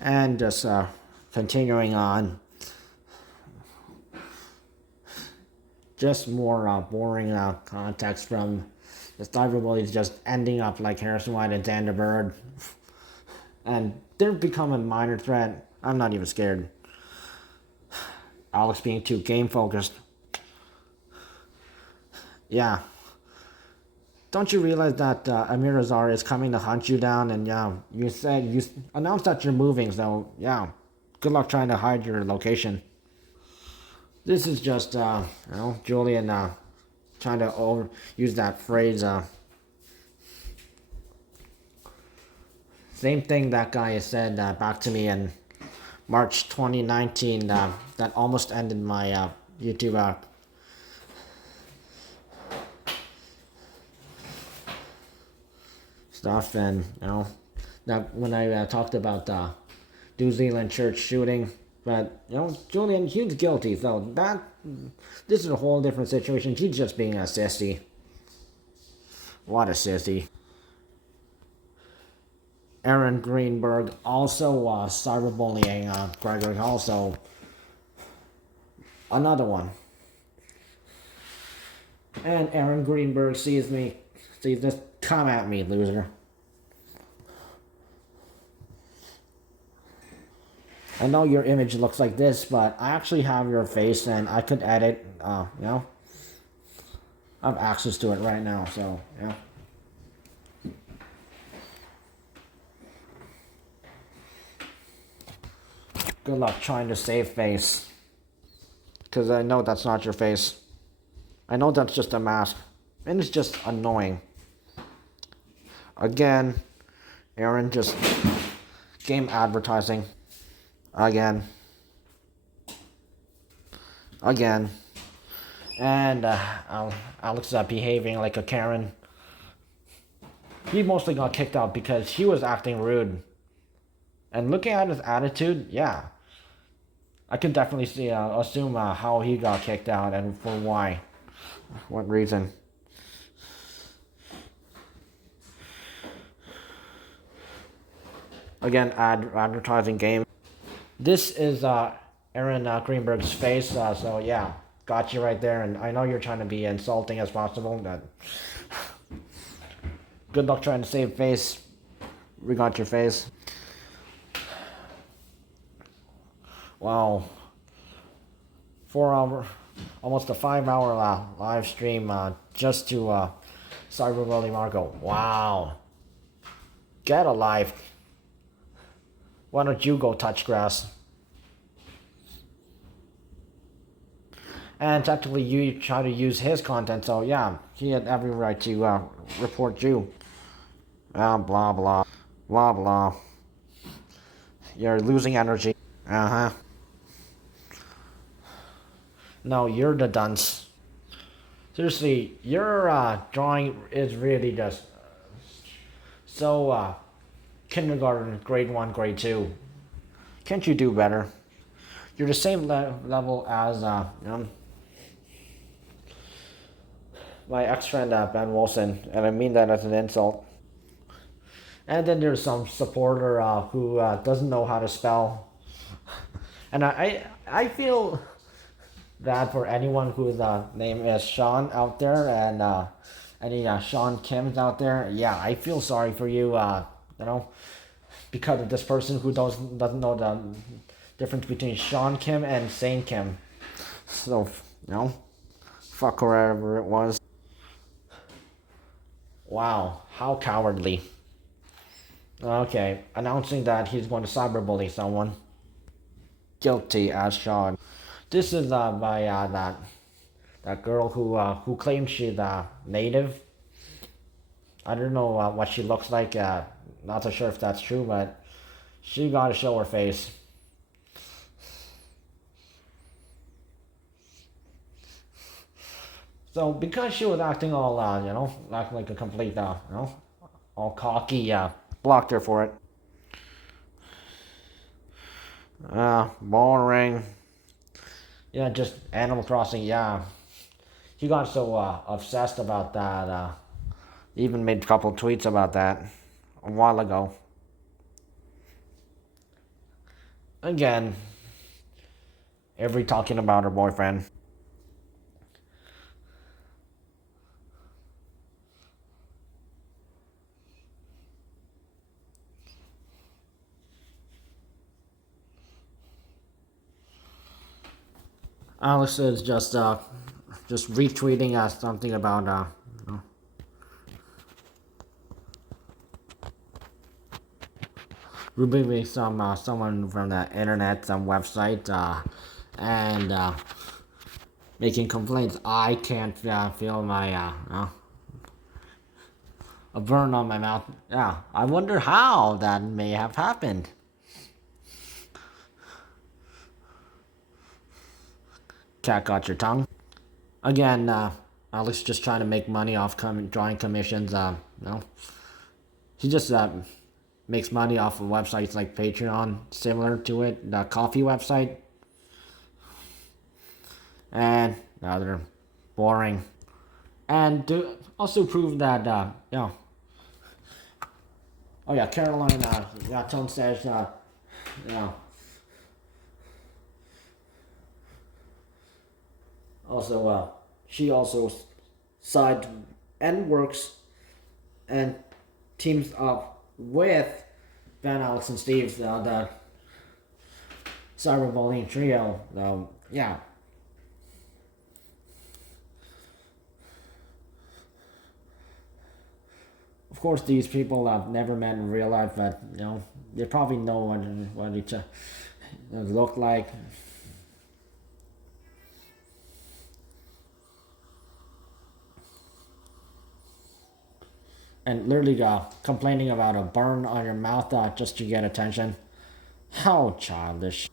And just continuing on, just more boring context from the cyberbullies just ending up like Harrison White and Zander Bird. And they're becoming a minor threat. I'm not even scared. Alex being too game focused. Yeah. Don't you realize that Amir Azar is coming to hunt you down? And yeah, you announced that you're moving, so yeah, good luck trying to hide your location. This is just Julian trying to use that phrase. Same thing that guy has said back to me in March 2019 that almost ended my YouTube stuff. And that when I talked about the New Zealand church shooting, but Julian, he's guilty, so this is a whole different situation. He's just being a sissy. What a sissy. Aaron Greenberg also cyberbullying Gregory, also another one. And Aaron Greenberg sees this, come at me, loser. I know your image looks like this, but I actually have your face and I could edit, I have access to it right now, so, yeah. Good luck trying to save face. Because I know that's not your face. I know that's just a mask. And it's just annoying. Again, Aaron just game advertising. Again. And Alex is behaving like a Karen. He mostly got kicked out because he was acting rude. And looking at his attitude, yeah, I could definitely assume how he got kicked out and for why. What reason. Again, advertising game. This is Aaron Greenberg's face, so yeah, got you right there. And I know you're trying to be insulting as possible, but good luck trying to save face. We got your face. Wow. 4 hour, almost a 5 hour live stream just to cyberbully Marco. Wow. Get a life. Why don't you go touch grass? And technically you try to use his content, so yeah, he had every right to report you. Blah blah. Blah blah. You're losing energy. Uh-huh. No, you're the dunce. Seriously, your drawing is really just so kindergarten, grade 1, grade 2. Can't you do better? You're the same level as my ex-friend Ben Wilson, and I mean that as an insult. And then there's some supporter who doesn't know how to spell. And I feel bad for anyone whose name is Sean out there, and any Sean Kims out there. Yeah, I feel sorry for you, because of this person who doesn't know the difference between Sean Kim and Saint Kim. So, fuck whoever it was. Wow, how cowardly. Okay, announcing that he's going to cyberbully someone. Guilty as Sean. This is by that girl who claims she's native. I don't know what she looks like. Not so sure if that's true, but she got to show her face. So because she was acting all acting like a complete all cocky, blocked her for it. Boring. Yeah, just Animal Crossing, yeah. He got so obsessed about that, even made a couple tweets about that a while ago. Again, Avery talking about her boyfriend. Alex is just retweeting something about removing someone from the internet, some website, and making complaints. I can't feel my a burn on my mouth. Yeah, I wonder how that may have happened. Cat got your tongue. Again, Alex just trying to make money off drawing commissions. He just makes money off of websites like Patreon, similar to it, the coffee website. And now they're boring. And to also prove that, oh yeah, Caroline, Yattone says, you know, also, she also side and works and teams up with Ben, Alex, and Steve, the cyberbullying trio. Yeah. Of course, these people I've never met in real life, but they probably know what each look like. And literally complaining about a burn on your mouth just to get attention. How childish.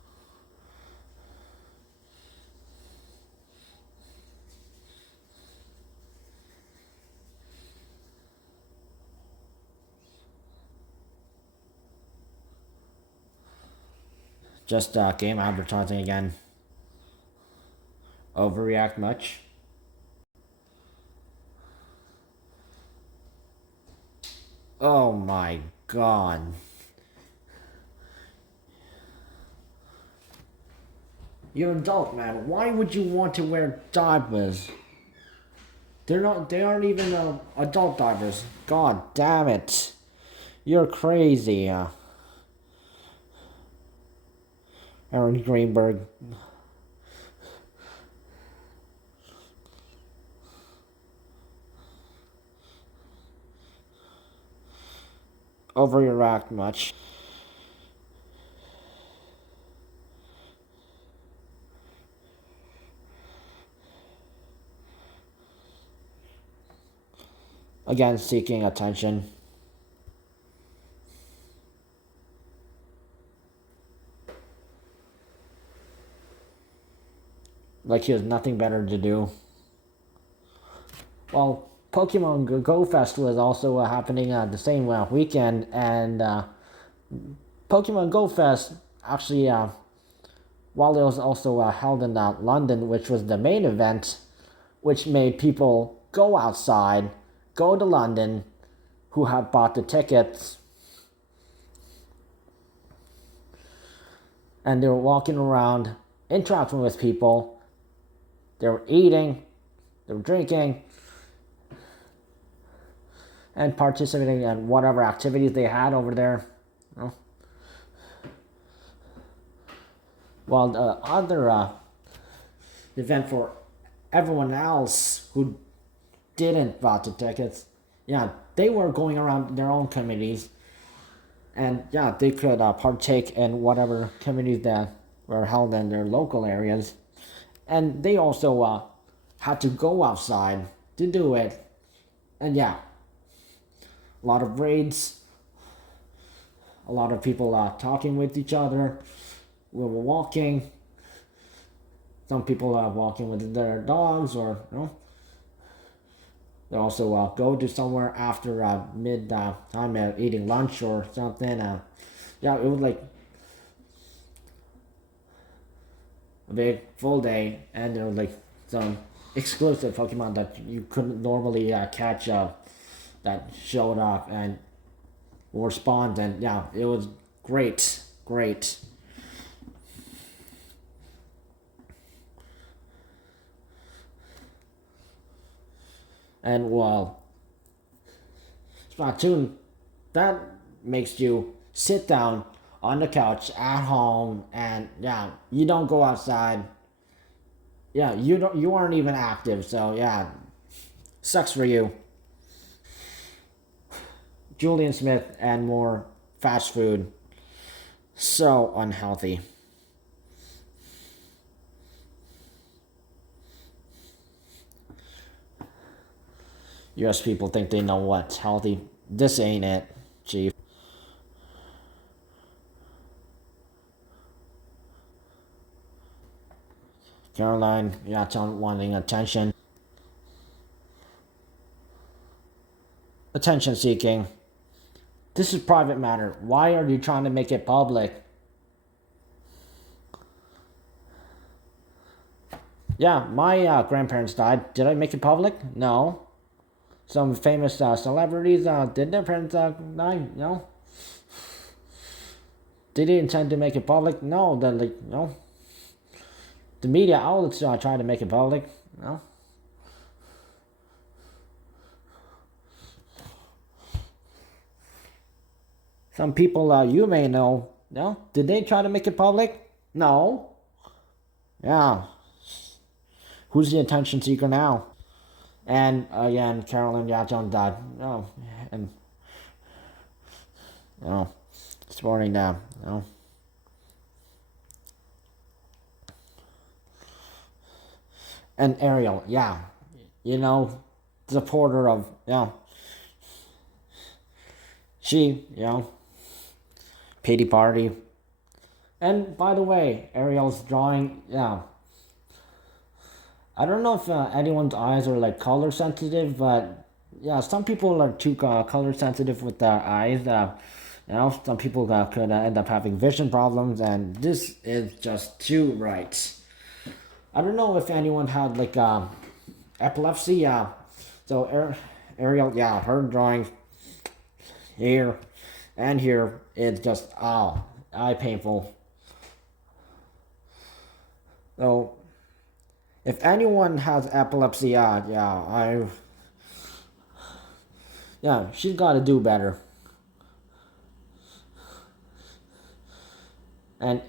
Just game advertising again. Overreact much? Oh my god. You're an adult, man. Why would you want to wear diapers? They aren't even adult diapers. God damn it. You're crazy. Aaron Greenberg. Overreact much. Again, seeking attention. Like he has nothing better to do. Well, Pokemon Go Fest was also happening the same weekend, and Pokemon Go Fest actually, while it was also held in London, which was the main event, which made people go outside, go to London, who had bought the tickets, and they were walking around, interacting with people. They were eating, they were drinking, and participating in whatever activities they had over there. While the other event for everyone else who didn't buy the tickets, they were going around their own communities, and they could partake in whatever communities that were held in their local areas. And they also had to go outside to do it. And a lot of raids, a lot of people talking with each other. We were walking. Some people are walking with their dogs, or they also go to somewhere after mid time eating lunch or something. It was like a big full day, and there was like some exclusive Pokemon that you couldn't normally catch that showed up and were spawned, and it was great. And well, Splatoon, that makes you sit down on the couch at home, and yeah, you don't go outside. Yeah, you aren't even active, so yeah, sucks for you. Julian Smith and more fast food. So unhealthy. US people think they know what's healthy. This ain't it, Chief. Caroline Yattone wanting attention. Attention seeking. This is private matter. Why are you trying to make it public? Yeah, my grandparents died. Did I make it public? No. Some famous celebrities, did their parents die? No. Did they intend to make it public? No. No. The media outlets try to make it public. No. Some people you may know. No. Did they try to make it public? No. Yeah. Who's the attention seeker now? And again, Carolyn Yattone died. No. And no. Supporting them. No. And Ariel, yeah. You know, supporter of, yeah. She, you know, pity party. And by the way, Ariel's drawing, yeah. I don't know if anyone's eyes are like color sensitive, but yeah, some people are too color sensitive with their eyes. You know, some people could end up having vision problems, and this is just too right. I don't know if anyone had like epilepsy. Yeah, so Ariel, yeah, her drawing here and here is just eye painful. So if anyone has epilepsy, yeah, she's got to do better. And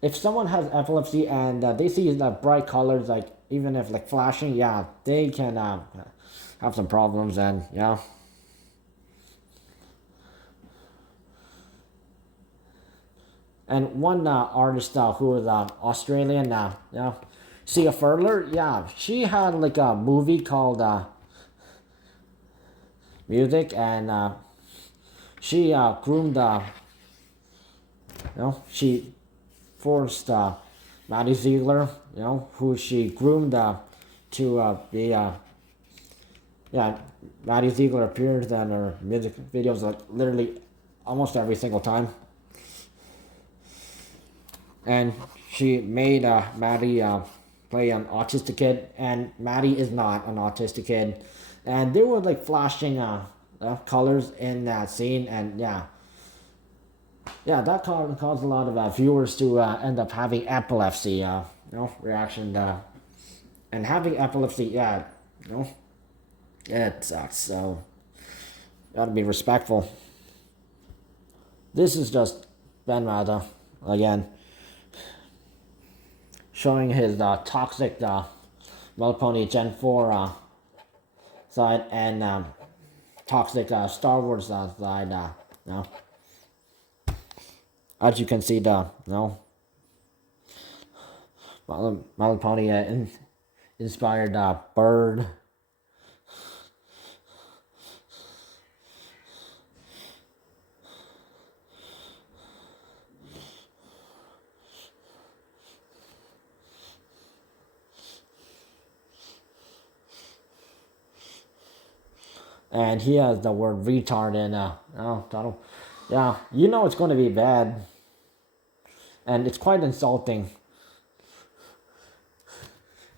if someone has epilepsy and they see the bright colors, like even if like flashing, yeah, they can have some problems, and yeah. And one artist who is Australian, yeah, Sia Furler, yeah, she had like a movie called Music, and she groomed, she forced Maddie Ziegler, who she groomed to be, yeah, Maddie Ziegler appears in her music videos like literally almost every single time. And she made Maddie play an autistic kid, and Maddie is not an autistic kid. And there were like flashing colors in that scene, and yeah, that caused a lot of viewers to end up having epilepsy, reaction, and having epilepsy, yeah, it sucks. So gotta be respectful. This is just Ben Maza again, showing his toxic Melpony Gen 4 side, and toxic Star Wars side. As you can see, Melpony inspired bird. And he has the word retard in title. Yeah, it's going to be bad. And it's quite insulting.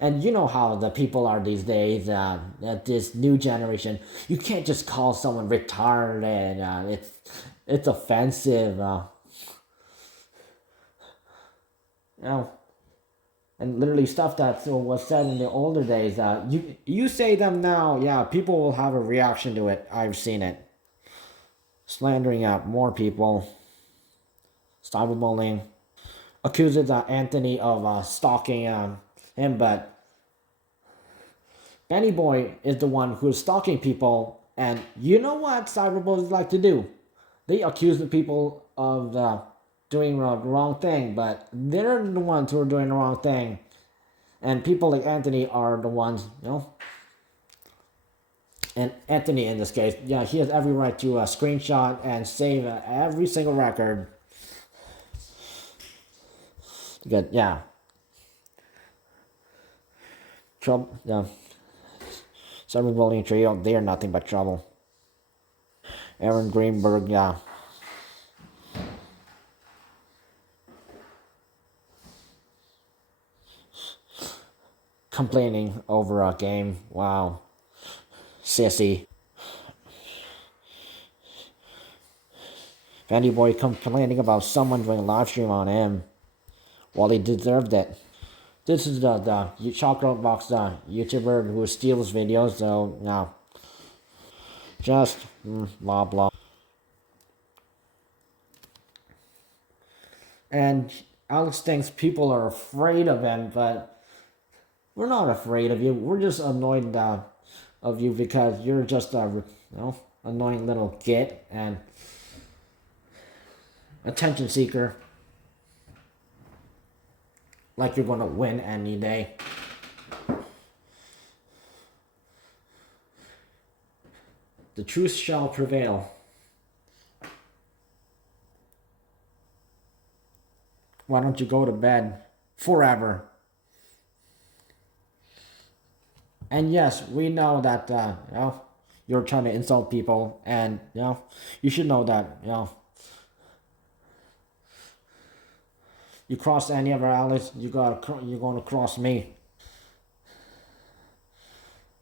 And you know how the people are these days, this new generation. You can't just call someone retarded. It's offensive. and literally stuff that was said in the older days. You say them now, yeah, people will have a reaction to it. I've seen it. Slandering more people, cyberbullying, accuses Anthony of stalking him, but Benny Boy is the one who's stalking people, and you know what cyberbullies like to do? They accuse the people of doing the wrong thing, but they're the ones who are doing the wrong thing, and people like Anthony are the ones, And Anthony, in this case, yeah, he has every right to screenshot and save every single record. Good, yeah. Trouble, yeah. Cyberbullying trio, they are nothing but trouble. Aaron Greenberg, yeah. Complaining over a game, wow. Sissy. Fanny Boy complaining about someone doing a live stream on him while he deserved it. This is the chocolate box YouTuber who steals videos, so no. Just blah blah. And Alex thinks people are afraid of him, but we're not afraid of you. We're just annoyed of you because you're just a annoying little git and attention seeker. Like you're gonna win any day. The truth shall prevail. Why don't you go to bed forever? And yes, we know that you're trying to insult people, and you should know that you cross any of our allies, you're going to cross me.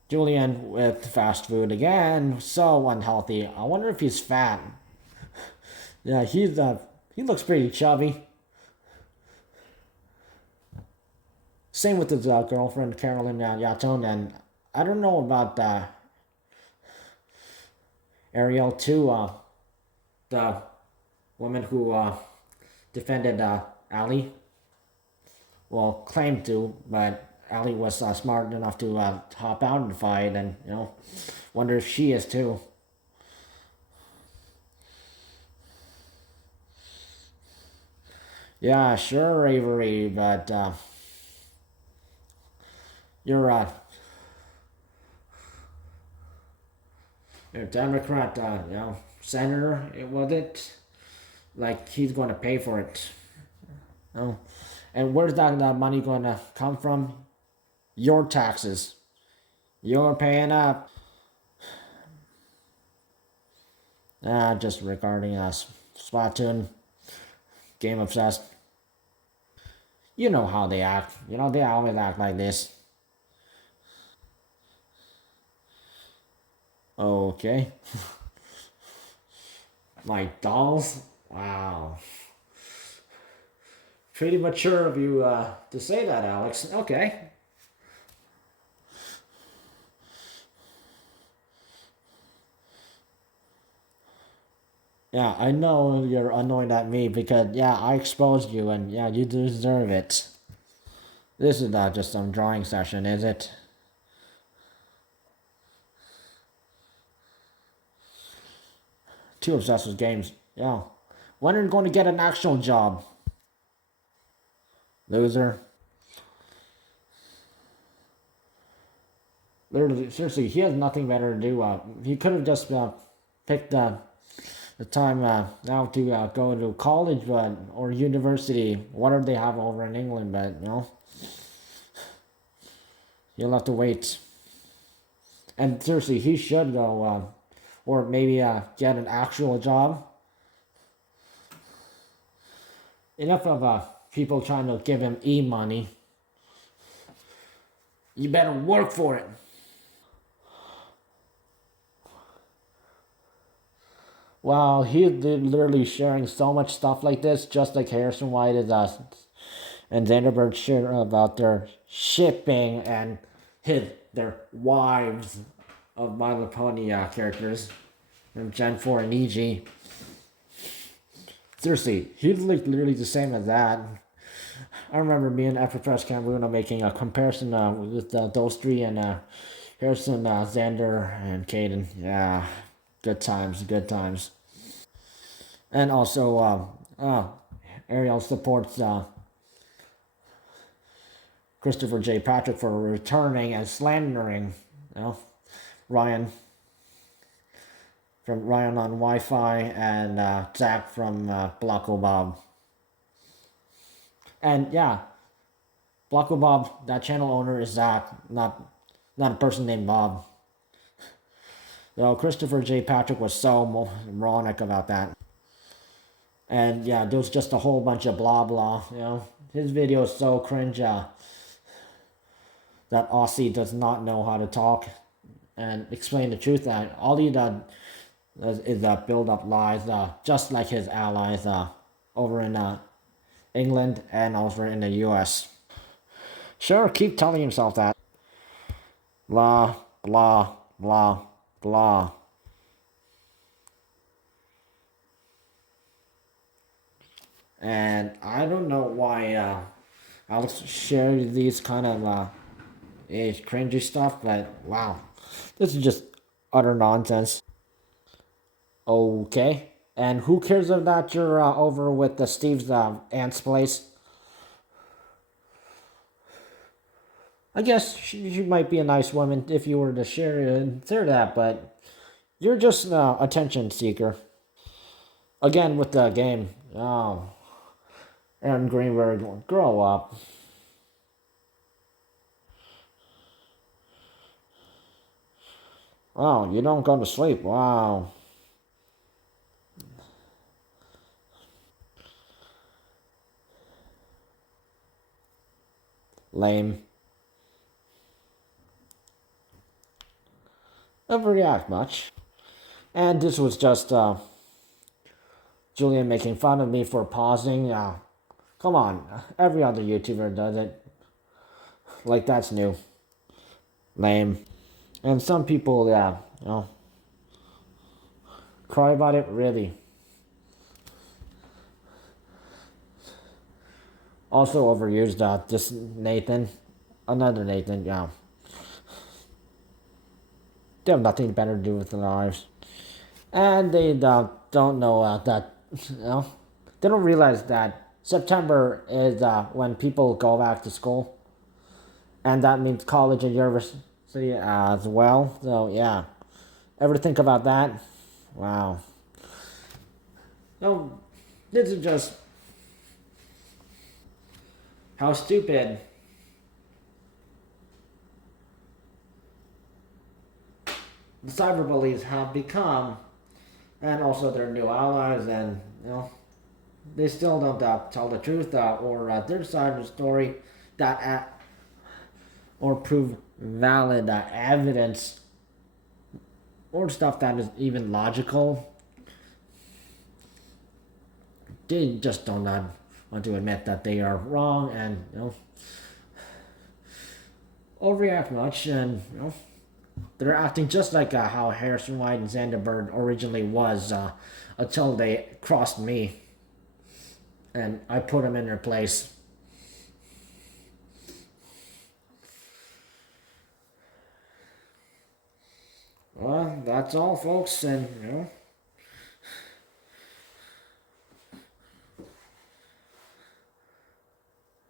Julian with fast food again, so unhealthy. I wonder if he's fat. Yeah, he looks pretty chubby. Same with his girlfriend Carolyn Yattone, and I don't know about Ariel too. The woman who defended Ali. Well, claimed to, but Ali was smart enough to hop out and fight, and wonder if she is too. Yeah, sure, Avery, but you're a Democrat, senator. It was it like he's going to pay for it. Oh, and where's that money going to come from? Your taxes. You're paying up. Just regarding Splatoon, game obsessed. You know how they act. They always act like this. Okay. Like dolls? Wow. Pretty mature of you to say that, Alex. Okay. Yeah, I know you're annoyed at me because, I exposed you and, you deserve it. This is not just some drawing session, is it? Too obsessed with games. Yeah. When are you going to get an actual job? Loser. Literally, seriously, he has nothing better to do. He could have just picked the time now to go to college, or university, whatever they have over in England. But you'll have to wait. And seriously, he should go, or maybe get an actual job. Enough of people trying to give him e-money. You better work for it. Wow, he's literally sharing so much stuff like this, just like Harrison White is and Zander Bird shared about their shipping and their wives of My Little Pony characters from Gen 4 and EG. Seriously, he looked literally the same as that. I remember me and FFS Cameroon making a comparison with those three and Harrison, Xander, and Caden. Yeah, good times, good times. And also, Ariel supports Christopher J. Patrick for returning and slandering, Ryan from Ryan on Wi-Fi and Zach from Blocko Bob. And yeah, Blocko Bob, that channel owner is Zach, not a person named Bob. So Christopher J. Patrick was so moronic about that. And yeah, there was just a whole bunch of blah blah, His video is so cringe that Aussie does not know how to talk and explain the truth. That all he does is build up lies, just like his allies over in England and over in the US. Sure, keep telling himself that. Blah, blah, blah, blah. And I don't know why I'll share these kind of cringy stuff, but wow, this is just utter nonsense. Okay, and who cares that you're over with the Steve's aunt's place? I guess she might be a nice woman if you were to share that, but you're just an attention seeker. Again with the game. Oh, Aaron Greenberg, grow up. Wow, you don't go to sleep. Wow. Lame. Never react much. And this was just Julian making fun of me for pausing. Come on, every other YouTuber does it. Like, that's new. Lame. And some people, cry about it, really. Also overused, this Nathan. Another Nathan, yeah. They have nothing better to do with their lives. And they don't know that, they don't realize that September is when people go back to school. And that means college and university as well. So, yeah. Ever think about that? Wow. No, this is just how stupid the cyberbullies have become, and also their new allies, and they still don't tell the truth or their side of the story that or prove valid evidence or stuff that is even logical. They just don't want to admit that they are wrong and overreact much, and they're acting just like how Harrison, White and Zander Bird originally was until they crossed me and I put them in their place. Well, that's all, folks, and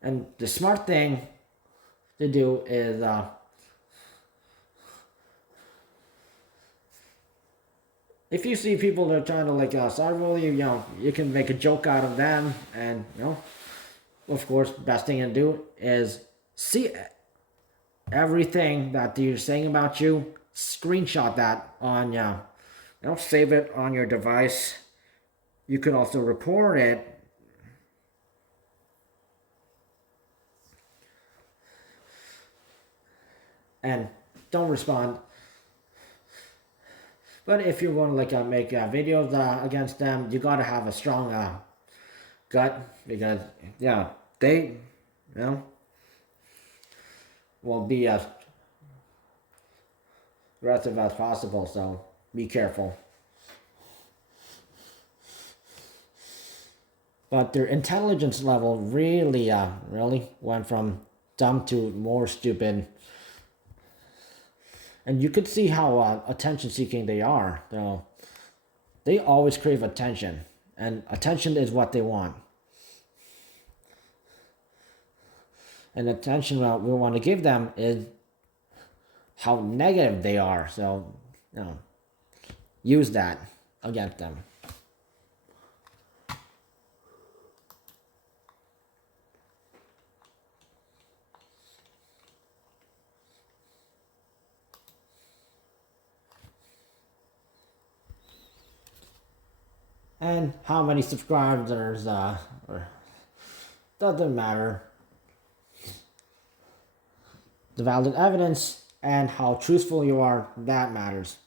and the smart thing to do is if you see people that are trying to cyberbully you, you can make a joke out of them, and of course, best thing to do is see everything that they're saying about you, screenshot that on save it on your device. You could also report it. And don't respond. But if you're going to make videos against them, you gotta have a strong gut, because they You know, will be as aggressive as possible. So be careful. But their intelligence level really went from dumb to more stupid. And you could see how attention-seeking they are. So they always crave attention, and attention is what they want. And attention we want to give them is how negative they are. So, use that against them. And how many subscribers, doesn't matter. The valid evidence and how truthful you are, that matters.